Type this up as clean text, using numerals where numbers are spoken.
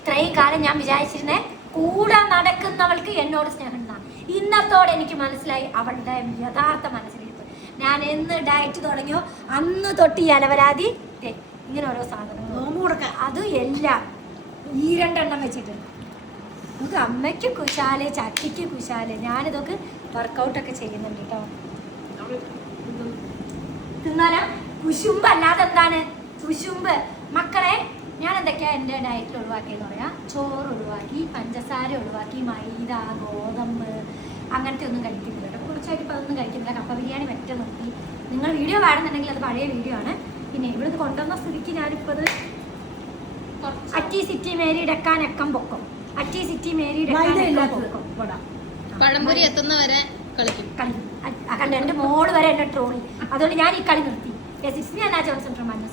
ഇത്രയും കാലം ഞാൻ വിചാരിച്ചിരുന്നേ കൂടെ നടക്കുന്നവൾക്ക് എന്നോട് സ്നേഹം ഉണ്ടാ. ഇന്നത്തോടെ എനിക്ക് മനസ്സിലായി അവളുടെ യഥാർത്ഥ മനസ്സിലിരിപ്പ്. ഞാൻ എന്ന് ഡയറ്റ് തുടങ്ങിയോ അന്ന് തൊട്ട് ഈ അലവരാതി ഇങ്ങനെ ഓരോ സാധനങ്ങൾ അത് എല്ലാം ഈ 2 എണ്ണം വെച്ചിട്ടുണ്ട്. നമുക്ക് അമ്മയ്ക്ക് കുശാല്, ചട്ടിക്ക് കുശാല്. ഞാനിതൊക്കെ വർക്കൗട്ടൊക്കെ ചെയ്യുന്നുണ്ട് കേട്ടോ. തിന്നാലാ കുശുമ്പ് അല്ലാതെ എന്താണ് കുശുമ്പ്. മക്കളെ ഞാൻ എന്തൊക്കെയാ എൻ്റെ ഡയറ്റിൽ ഒഴിവാക്കിയെന്ന് പറയാം. ചോറ് ഒഴിവാക്കി, പഞ്ചസാര ഒഴിവാക്കി, മൈദ, ഗോതമ്പ് അങ്ങനത്തെ ഒന്നും കഴിക്കുന്നില്ല കേട്ടോ. കുറച്ചായിട്ട് ഇപ്പോൾ അതൊന്നും കഴിക്കുന്നില്ല. കപ്പ ബിരിയാണി മറ്റേ നിർത്തി. നിങ്ങൾ വീഡിയോ കാണുന്നുണ്ടെങ്കിൽ അത് പഴയ വീഡിയോ ആണ്. പിന്നെ ഇവിടുന്ന് കൊണ്ടുവന്ന സ്ഥിതിക്ക് ഞാനിപ്പോൾ അത് അറ്റി സിറ്റി മേരി ഡെക്കാനക്കം പൊക്കും. അറ്റി സിറ്റി മേരി ഡെക്കാനക്കം പഴംപൊരി എത്തുന്നവരെ കളിക്കും. കണ്ട് എൻ്റെ മോള് വരെ എന്നെ ട്രോളി. അതുകൊണ്ട് ഞാൻ ഈ കളി നിർത്തി. Yes, it's me, Anna Johnson from Manchester.